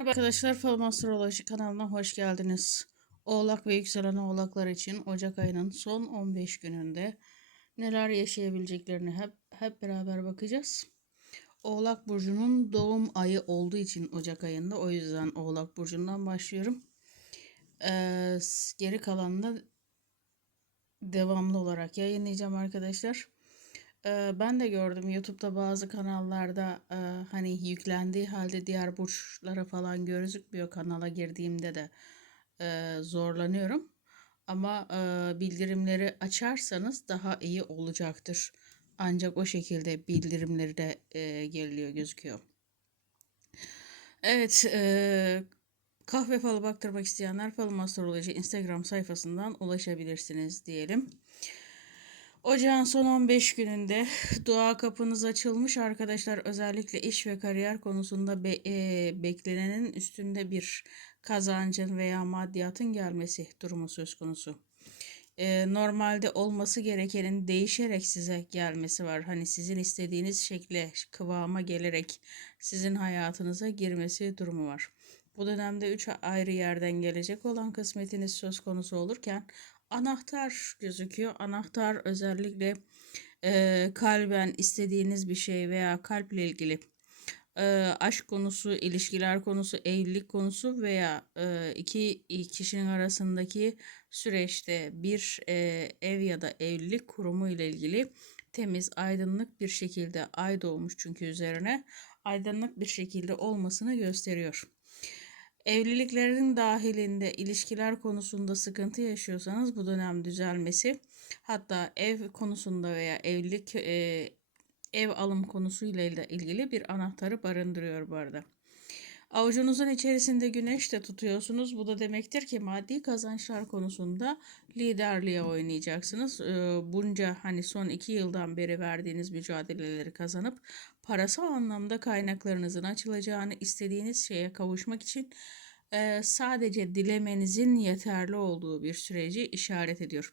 Merhaba arkadaşlar Falım Astroloji kanalına hoş geldiniz. Oğlak ve yükselen oğlaklar için Ocak ayının son 15 gününde neler yaşayabileceklerini hep, hep beraber bakacağız. Oğlak Burcu'nun doğum ayı olduğu için Ocak ayında o yüzden Oğlak Burcu'ndan başlıyorum. Ee, geri kalanında devamlı olarak yayınlayacağım arkadaşlar. Ben de gördüm YouTube'da bazı kanallarda hani yüklendiği halde diğer burçlara falan gözükmüyor. Kanala girdiğimde de zorlanıyorum. Ama bildirimleri açarsanız daha iyi olacaktır. Ancak o şekilde bildirimleri de e, geliyor gözüküyor. Evet, kahve falı baktırmak isteyenler Falım Astroloji Instagram sayfasından ulaşabilirsiniz diyelim. Ocağın son 15 gününde dua kapınız açılmış arkadaşlar. Özellikle iş ve kariyer konusunda be, e, beklenenin üstünde bir kazancın veya maddiyatın gelmesi durumu söz konusu. E, normalde olması gerekenin değişerek size gelmesi var. Hani sizin istediğiniz şekle, kıvama gelerek sizin hayatınıza girmesi durumu var. Bu dönemde 3 ayrı yerden gelecek olan kısmetiniz söz konusu olurken anahtar gözüküyor. Anahtar özellikle e, kalben istediğiniz bir şey veya kalple ilgili e, aşk konusu, ilişkiler konusu, evlilik konusu veya e, iki kişinin arasındaki süreçte bir e, ev ya da evlilik kurumu ile ilgili temiz, aydınlık bir şekilde ay doğmuş çünkü üzerine aydınlık bir şekilde olmasını gösteriyor. Evliliklerin dahilinde ilişkiler konusunda sıkıntı yaşıyorsanız bu dönem düzelmesi hatta ev konusunda veya evlilik e, ev alım konusuyla ilgili bir anahtarı barındırıyor bu arada. Avucunuzun içerisinde güneş de tutuyorsunuz. Bu da demektir ki maddi kazançlar konusunda liderliğe oynayacaksınız. Ee, bunca hani son iki yıldan beri verdiğiniz mücadeleleri kazanıp parasal anlamda kaynaklarınızın açılacağını istediğiniz şeye kavuşmak için e, sadece dilemenizin yeterli olduğu bir süreci işaret ediyor.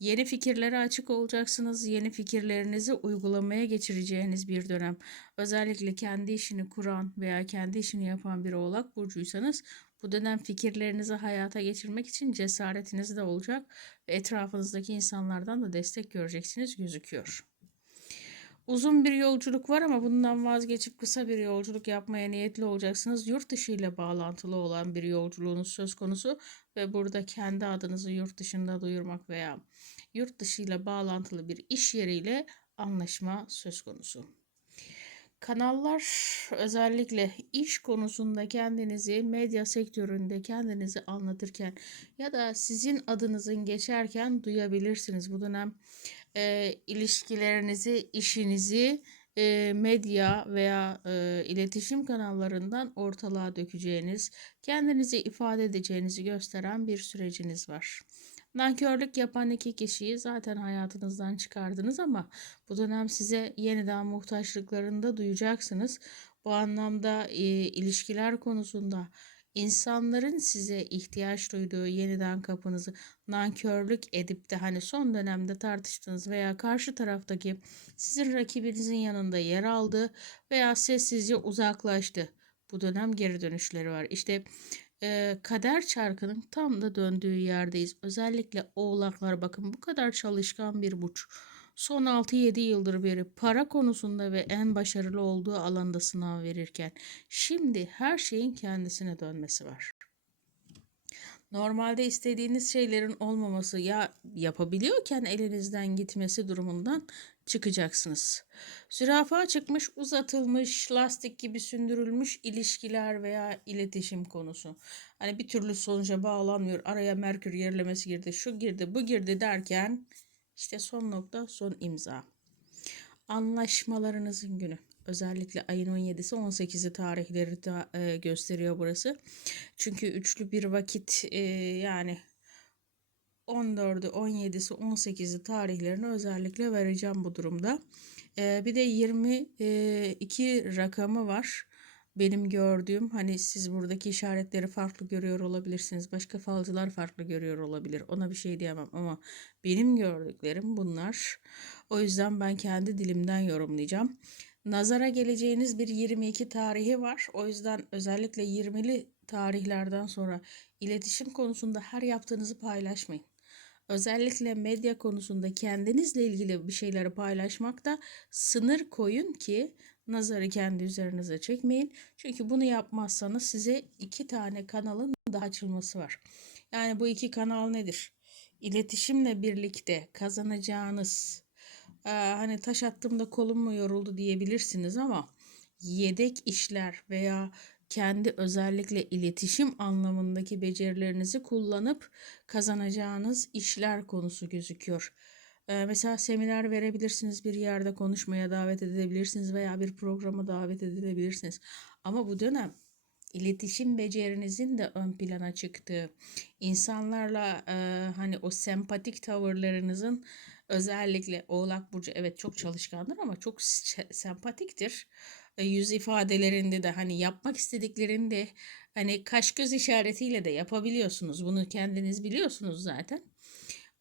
Yeni fikirlere açık olacaksınız. Yeni fikirlerinizi uygulamaya geçireceğiniz bir dönem. Özellikle kendi işini kuran veya kendi işini yapan bir oğlak burcuysanız bu dönem fikirlerinizi hayata geçirmek için cesaretiniz de olacak ve etrafınızdaki insanlardan da destek göreceksiniz gözüküyor. Uzun bir yolculuk var ama bundan vazgeçip kısa bir yolculuk yapmaya niyetli olacaksınız. Yurt dışı ile bağlantılı olan bir yolculuğunuz söz konusu ve burada kendi adınızı yurt dışında duyurmak veya yurt dışı ile bağlantılı bir iş yeriyle anlaşma söz konusu. Kanallar özellikle iş konusunda kendinizi medya sektöründe kendinizi anlatırken ya da sizin adınızın geçerken duyabilirsiniz. Bu dönem e, ilişkilerinizi, işinizi e, medya veya e, iletişim kanallarından ortalığa dökeceğiniz, kendinizi ifade edeceğinizi gösteren bir süreciniz var. Nankörlük yapan iki kişiyi zaten hayatınızdan çıkardınız ama bu dönem size yeniden muhtaçlıklarında duyacaksınız. Bu anlamda e, ilişkiler konusunda insanların size ihtiyaç duyduğu yeniden kapınızı nankörlük edip de hani son dönemde tartıştığınız veya karşı taraftaki sizin rakibinizin yanında yer aldı veya sessizce uzaklaştı. Bu dönem geri dönüşleri var. İşte e, kader çarkının tam da döndüğü yerdeyiz. Özellikle oğlaklar bakın bu kadar çalışkan bir burç. Son 6-7 yıldır beri para konusunda ve en başarılı olduğu alanda sınav verirken şimdi her şeyin kendisine dönmesi var. Normalde istediğiniz şeylerin olmaması ya yapabiliyorken elinizden gitmesi durumundan çıkacaksınız. Zürafa çıkmış, uzatılmış, lastik gibi sündürülmüş ilişkiler veya iletişim konusu. Hani bir türlü sonuca bağlanmıyor. Araya Merkür gerilemesi girdi, şu girdi, bu girdi derken işte son nokta, son imza. Anlaşmalarınızın günü. Özellikle ayın 17'si 18'i tarihleri de e, gösteriyor burası. Çünkü üçlü bir vakit e, yani 14'ü, 17'si, 18'i tarihlerini özellikle vereceğim bu durumda. E, bir de 22 rakamı var benim gördüğüm hani siz buradaki işaretleri farklı görüyor olabilirsiniz. Başka falcılar farklı görüyor olabilir. Ona bir şey diyemem ama benim gördüklerim bunlar. O yüzden ben kendi dilimden yorumlayacağım. Nazara geleceğiniz bir 22 tarihi var. O yüzden özellikle 20'li tarihlerden sonra iletişim konusunda her yaptığınızı paylaşmayın. Özellikle medya konusunda kendinizle ilgili bir şeyleri paylaşmakta sınır koyun ki nazarı kendi üzerinize çekmeyin. Çünkü bunu yapmazsanız size iki tane kanalın daha açılması var. Yani bu iki kanal nedir? İletişimle birlikte kazanacağınız ee, hani taş attığımda kolum mu yoruldu diyebilirsiniz ama yedek işler veya kendi özellikle iletişim anlamındaki becerilerinizi kullanıp kazanacağınız işler konusu gözüküyor. Ee, mesela seminer verebilirsiniz, bir yerde konuşmaya davet edebilirsiniz veya bir programa davet edilebilirsiniz. Ama bu dönem iletişim becerinizin de ön plana çıktığı, insanlarla e, hani o sempatik tavırlarınızın özellikle Oğlak Burcu evet çok çalışkandır ama çok sempatiktir. E, yüz ifadelerinde de hani yapmak istediklerinde hani kaş göz işaretiyle de yapabiliyorsunuz. Bunu kendiniz biliyorsunuz zaten.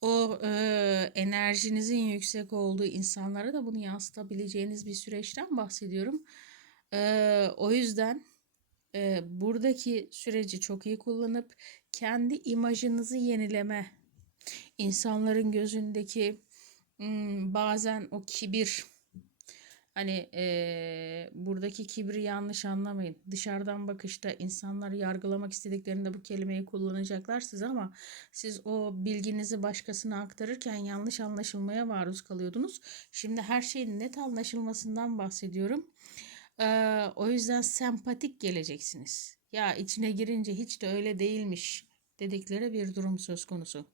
O e, enerjinizin yüksek olduğu insanlara da bunu yansıtabileceğiniz bir süreçten bahsediyorum. E, o yüzden e, buradaki süreci çok iyi kullanıp kendi imajınızı yenileme, insanların gözündeki bazen o kibir Hani e, buradaki kibri yanlış anlamayın. Dışarıdan bakışta insanlar yargılamak istediklerinde bu kelimeyi kullanacaklar size ama siz o bilginizi başkasına aktarırken yanlış anlaşılmaya maruz kalıyordunuz. Şimdi her şeyin net anlaşılmasından bahsediyorum. E, o yüzden sempatik geleceksiniz. Ya içine girince hiç de öyle değilmiş dedikleri bir durum söz konusu.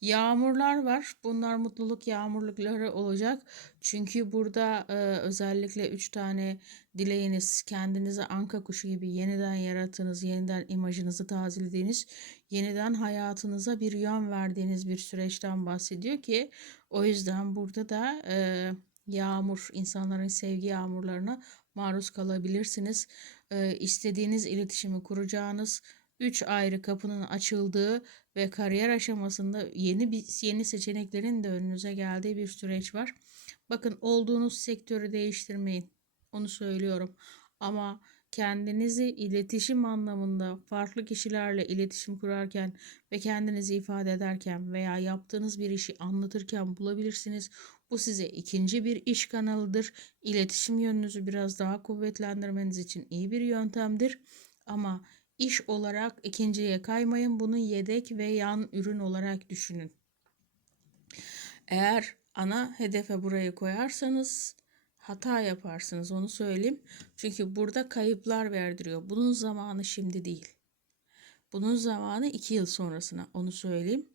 Yağmurlar var. Bunlar mutluluk yağmurlukları olacak. Çünkü burada e, özellikle 3 tane dileğiniz kendinizi anka kuşu gibi yeniden yarattığınız, yeniden imajınızı tazelediğiniz, yeniden hayatınıza bir yön verdiğiniz bir süreçten bahsediyor ki o yüzden burada da e, yağmur, insanların sevgi yağmurlarına maruz kalabilirsiniz. E, istediğiniz iletişimi kuracağınız, üç ayrı kapının açıldığı ve kariyer aşamasında yeni bir yeni seçeneklerin de önünüze geldiği bir süreç var. Bakın olduğunuz sektörü değiştirmeyin. Onu söylüyorum. Ama kendinizi iletişim anlamında farklı kişilerle iletişim kurarken ve kendinizi ifade ederken veya yaptığınız bir işi anlatırken bulabilirsiniz. Bu size ikinci bir iş kanalıdır. İletişim yönünüzü biraz daha kuvvetlendirmeniz için iyi bir yöntemdir. Ama iş olarak ikinciye kaymayın. Bunu yedek ve yan ürün olarak düşünün. Eğer ana hedefe burayı koyarsanız hata yaparsınız onu söyleyeyim. Çünkü burada kayıplar verdiriyor. Bunun zamanı şimdi değil. Bunun zamanı iki yıl sonrasına onu söyleyeyim.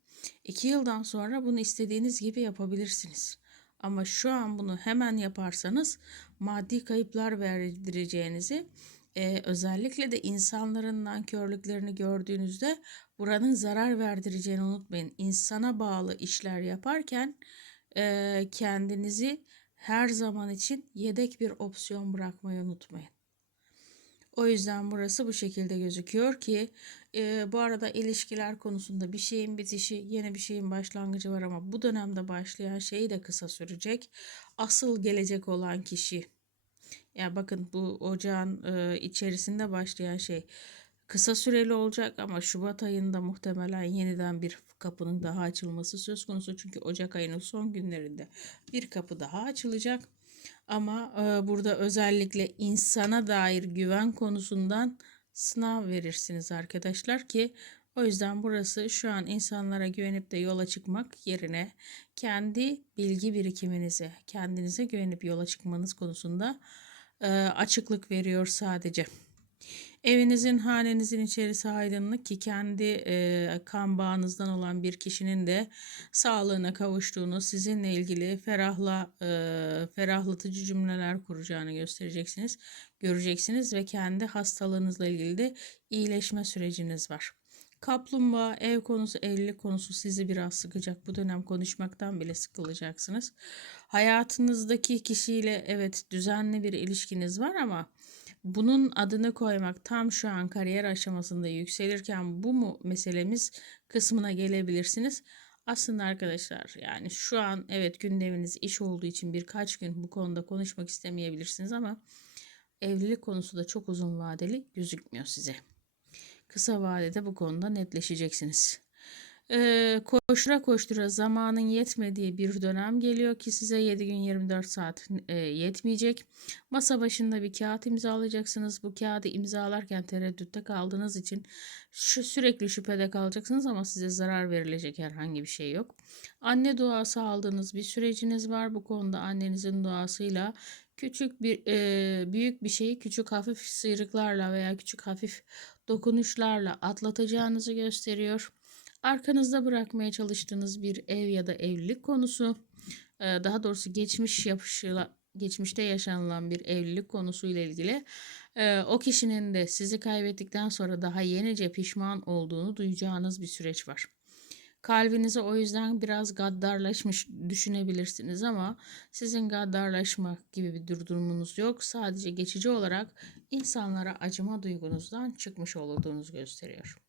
İki yıldan sonra bunu istediğiniz gibi yapabilirsiniz. Ama şu an bunu hemen yaparsanız maddi kayıplar verdireceğinizi e, özellikle de insanların nankörlüklerini gördüğünüzde buranın zarar verdireceğini unutmayın. İnsana bağlı işler yaparken e, kendinizi her zaman için yedek bir opsiyon bırakmayı unutmayın. O yüzden burası bu şekilde gözüküyor ki e, bu arada ilişkiler konusunda bir şeyin bitişi yeni bir şeyin başlangıcı var ama bu dönemde başlayan şey de kısa sürecek. Asıl gelecek olan kişi ya bakın bu ocağın e, içerisinde başlayan şey kısa süreli olacak ama Şubat ayında muhtemelen yeniden bir kapının daha açılması söz konusu. Çünkü Ocak ayının son günlerinde bir kapı daha açılacak. Ama e, burada özellikle insana dair güven konusundan sınav verirsiniz arkadaşlar ki o yüzden burası şu an insanlara güvenip de yola çıkmak yerine kendi bilgi birikiminize, kendinize güvenip yola çıkmanız konusunda açıklık veriyor sadece. Evinizin, hanenizin içerisi aydınlık ki kendi e, kan bağınızdan olan bir kişinin de sağlığına kavuştuğunu, sizinle ilgili ferahla e, ferahlatıcı cümleler kuracağını göstereceksiniz, göreceksiniz ve kendi hastalığınızla ilgili de iyileşme süreciniz var. Kaplumbağa, ev konusu, evlilik konusu sizi biraz sıkacak. Bu dönem konuşmaktan bile sıkılacaksınız. Hayatınızdaki kişiyle evet düzenli bir ilişkiniz var ama bunun adını koymak tam şu an kariyer aşamasında yükselirken bu mu meselemiz kısmına gelebilirsiniz. Aslında arkadaşlar yani şu an evet gündeminiz iş olduğu için birkaç gün bu konuda konuşmak istemeyebilirsiniz ama evlilik konusu da çok uzun vadeli gözükmüyor size. Kısa vadede bu konuda netleşeceksiniz. Ee, koştura koştura zamanın yetmediği bir dönem geliyor ki size 7 gün 24 saat e, yetmeyecek. Masa başında bir kağıt imzalayacaksınız. Bu kağıdı imzalarken tereddütte kaldığınız için şu sürekli şüphede kalacaksınız ama size zarar verilecek herhangi bir şey yok. Anne duası aldığınız bir süreciniz var. Bu konuda annenizin duasıyla küçük bir e, büyük bir şeyi küçük hafif sıyrıklarla veya küçük hafif dokunuşlarla atlatacağınızı gösteriyor. Arkanızda bırakmaya çalıştığınız bir ev ya da evlilik konusu, e, daha doğrusu geçmiş yapışıyla geçmişte yaşanılan bir evlilik konusu ile ilgili e, o kişinin de sizi kaybettikten sonra daha yenice pişman olduğunu duyacağınız bir süreç var. Kalbinize o yüzden biraz gaddarlaşmış düşünebilirsiniz ama sizin gaddarlaşmak gibi bir durumunuz yok. Sadece geçici olarak insanlara acıma duygunuzdan çıkmış olduğunuz gösteriyor.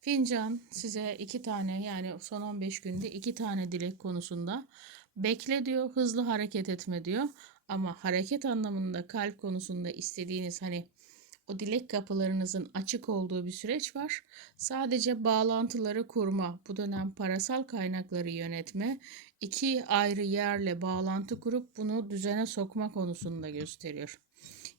Fincan size iki tane yani son 15 günde iki tane dilek konusunda bekle diyor, hızlı hareket etme diyor. Ama hareket anlamında kalp konusunda istediğiniz hani o dilek kapılarınızın açık olduğu bir süreç var. Sadece bağlantıları kurma, bu dönem parasal kaynakları yönetme, iki ayrı yerle bağlantı kurup bunu düzene sokma konusunda gösteriyor.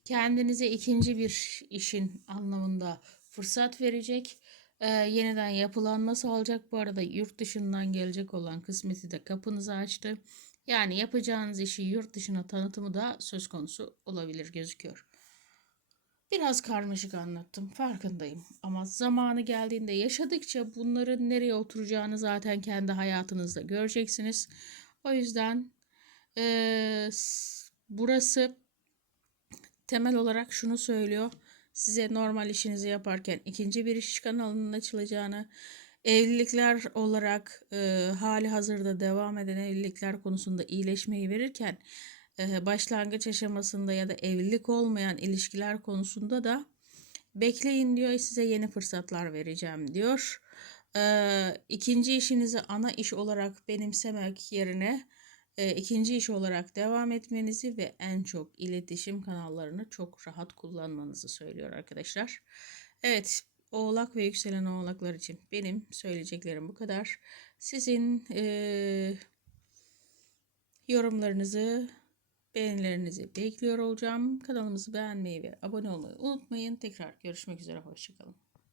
Kendinize ikinci bir işin anlamında fırsat verecek e, yeniden yapılanma sağlayacak. Bu arada yurt dışından gelecek olan kısmeti de kapınızı açtı. Yani yapacağınız işi yurt dışına tanıtımı da söz konusu olabilir gözüküyor. Biraz karmaşık anlattım farkındayım ama zamanı geldiğinde yaşadıkça bunların nereye oturacağını zaten kendi hayatınızda göreceksiniz. O yüzden e, burası temel olarak şunu söylüyor size normal işinizi yaparken ikinci bir iş kanalının açılacağını, evlilikler olarak e, hali hazırda devam eden evlilikler konusunda iyileşmeyi verirken e, başlangıç aşamasında ya da evlilik olmayan ilişkiler konusunda da bekleyin diyor size yeni fırsatlar vereceğim diyor. E, ikinci işinizi ana iş olarak benimsemek yerine e, ikinci iş olarak devam etmenizi ve en çok iletişim kanallarını çok rahat kullanmanızı söylüyor arkadaşlar. Evet, Oğlak ve yükselen oğlaklar için benim söyleyeceklerim bu kadar. Sizin e, yorumlarınızı, beğenilerinizi bekliyor olacağım. Kanalımızı beğenmeyi ve abone olmayı unutmayın. Tekrar görüşmek üzere, hoşçakalın.